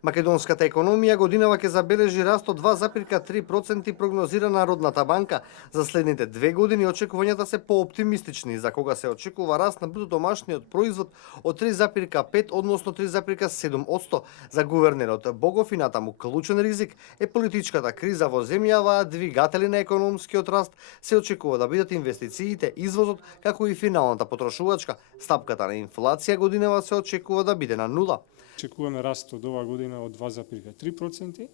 Македонската економија годинава ќе забележи раст од 2,3% прогнозира Народната банка. За следните 2 години очекувањата се пооптимистични, за кога се очекува раст на брутодомашниот производ од 3,5 односно 3,7%. За гувернерот Богов и натаму клучен ризик е политичката криза во земјава, двигатели на економскиот раст се очекува да бидат инвестициите, извозот, како и финалната потрошувачка. Стапката на инфлација годинава се очекува да биде на нула. Очекуваме раст од ова година од 2,3%.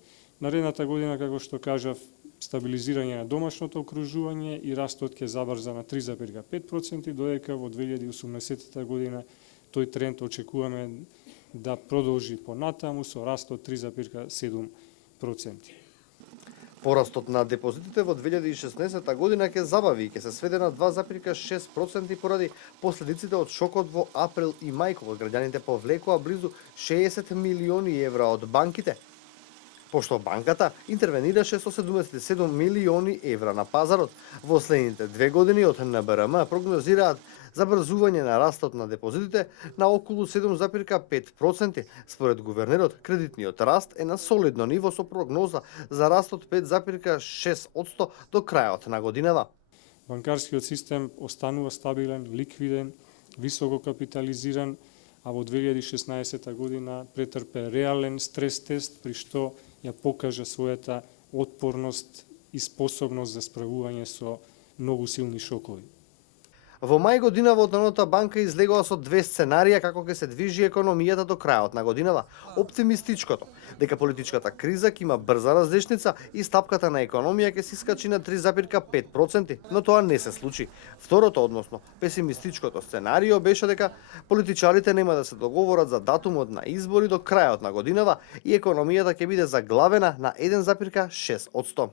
Наредната година, како што кажав, стабилизирање на домашното окружување и растот ќе забрза на 3,5%, додека во 2018 година тој тренд очекуваме да продолжи понатаму со раст од 3,7%. Порастот на депозитите во 2016 година ќе забави и ќе се сведе на 2,6% поради последиците од шокот во април и мај, кога граѓаните повлекоа близу 60 милиони евра од банките, пошто банката интервенираше со 77 милиони евра на пазарот. Во следните 2 години од НБРМ прогнозираат забрзување на растот на депозитите на околу 7,5%. Според гувернерот, кредитниот раст е на солидно ниво со прогноза за раст од 5,6% до крајот на годинава. Банкарскиот систем останува стабилен, ликвиден, високо капитализиран, а во 2016 година претрпе реален стрес тест, при што ја покажа својата отпорност и способност за справување со многу силни шокови. Во мај годинава од Народната банка излегува со 2 сценарија како ќе се движи економијата до крајот на годинава. Оптимистичкото, дека политичката криза ќе има брза разрешница и стапката на економија ќе се искачи на 3,5%, но тоа не се случи. Второто, односно песимистичкото сценарио беше дека политичарите нема да се договорат за датумот на избори до крајот на годинава и економијата ќе биде заглавена на 1,6%.